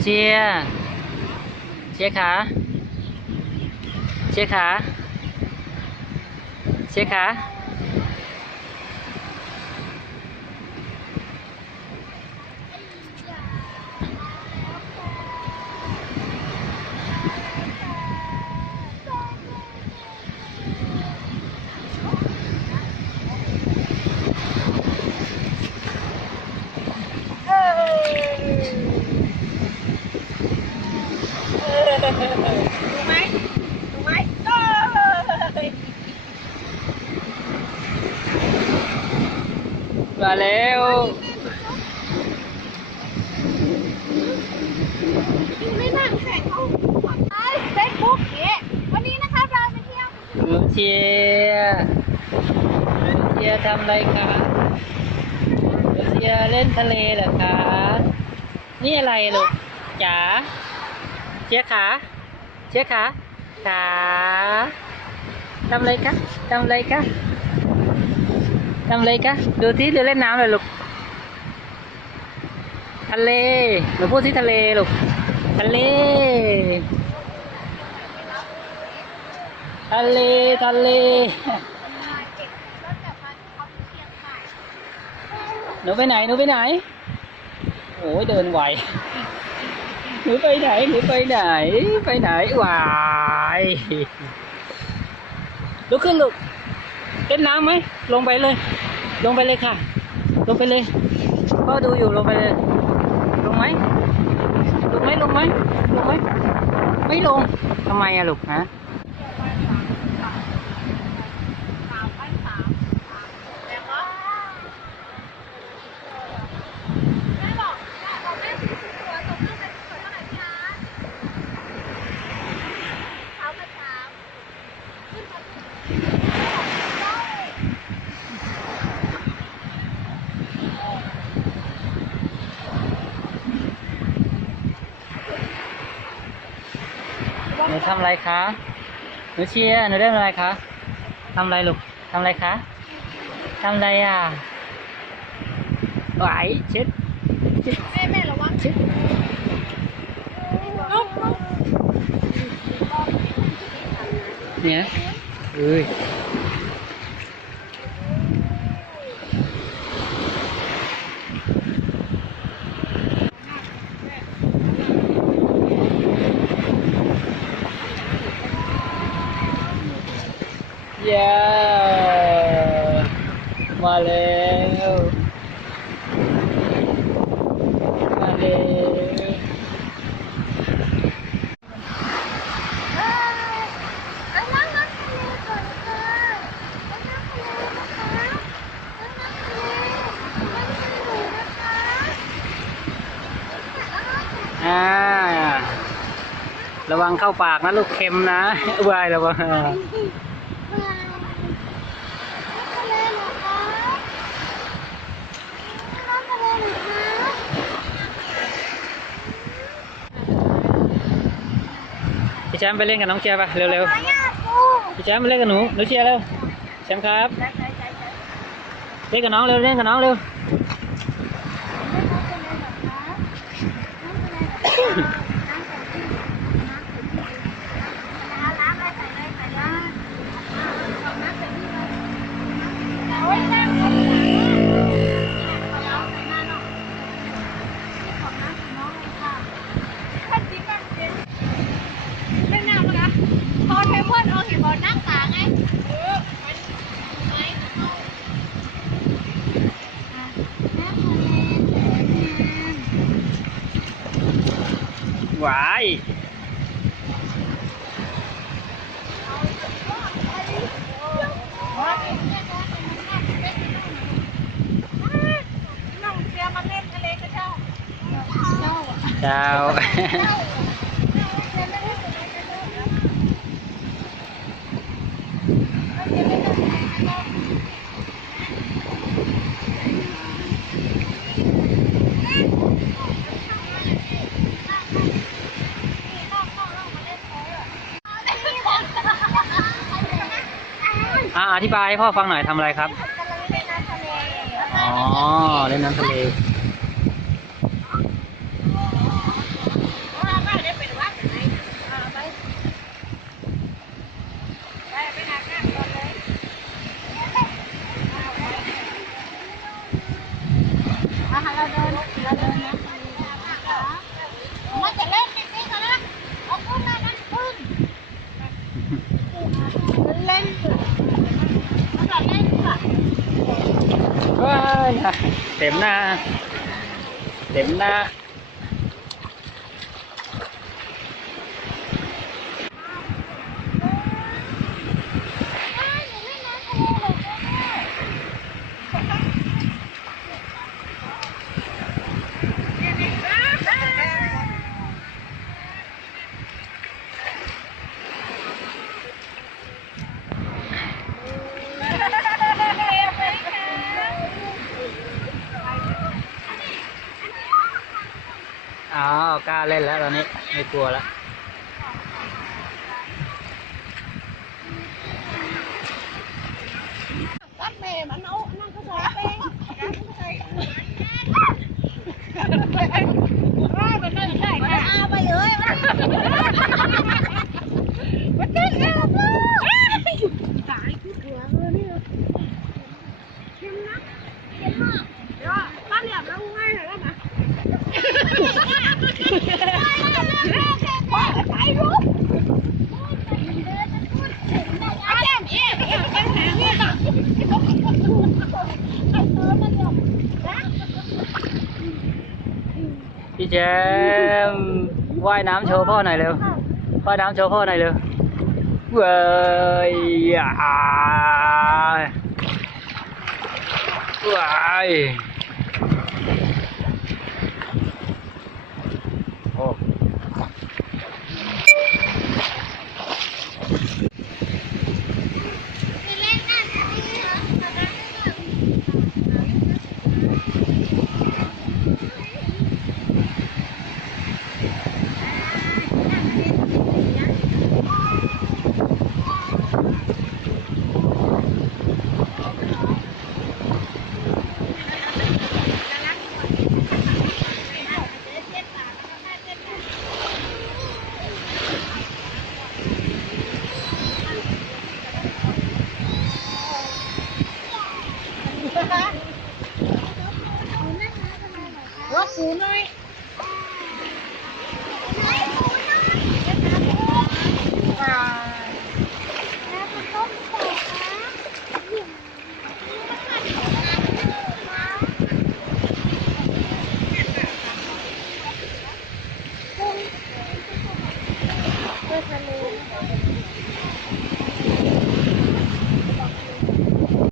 เชียร์เชียร์ขาเชียร์ขาเชียร์ขาดูไหมดูไหมมาแล้วไม่นั่งแข่งเขาเฟซบุ๊กเนี่ยวันนี้นะคะเราไปเที่ยวหนูเชียร์หนูเชียร์ทำอะไรคะหนูเชียร์เล่นทะเลเหรอคะนี่อะไรลูกจ๋าเชียร์ขาเชียร์ขาขาทำอะไรคะทำอะไรคะทำอะไรคะดูที่เรือเล่นน้ำเลยลูกทะเลหนูพูดที่ทะเลลูกทะเลทะเลทะเลหนูไปไหนหนูไปไหนโอ้ยเดินไวหนูไปไหนหนูไปไหนไปไหนวายลุกขึ้นลูกเล่นน้ำไหมลงไปเลยลงไปเลยค่ะลงไปเลยพ่อดูอยู่ลงไปเลยลงไหมลงไหมลงไหมลงไหมไม่ลงทำไมอะลูกฮะหนูทำอะไรคะหนูเชียร์หนูได้อะไรคะทำอะไรลูกทำอะไรคะทำอะไรอ่ะไหวเช็ดแม่ระวังเช็ดเนี่ยเอ้ยมาแล้วมาแล้วระวังเข้าปากนะลูกเค็มนะวายระวังพี่แชมป์ไปเล่นกับน้องเชียร์ป่ะเร็วๆพี่แชมป์ไปเล่นกับหนูเชียร์เร็วแชมป์ครับเล่นกับน้องเร็วเล่นกับน้องเร็วหวายเจ้าอธิบายให้พ่อฟังหน่อยทำอะไรครับอ๋อเล่นน้ำทะเล เต็มหน้าเต็มหน้าอ๋อกล้าเล่นแล้วตอนนี้ไม่กลัวแล้วตัดแม่มันเอานั่งก็ใส่เองมันนั่งใส่ค่ะเอาไปเลยมันเต้นแล้วตายที่หัวเลยนี่เข้มนะเข้มมากเดี๋ยวป้าเหลี่ยมแล้วง่ายเลยนะไปรู้พี่แจมว่ายน้ำโชว์พ่อหน่อยเร็วว่ายน้ำโชว์พ่อหน่อยเร็วเว้ยว้ายโอ้ว่าปูน้อยทะเล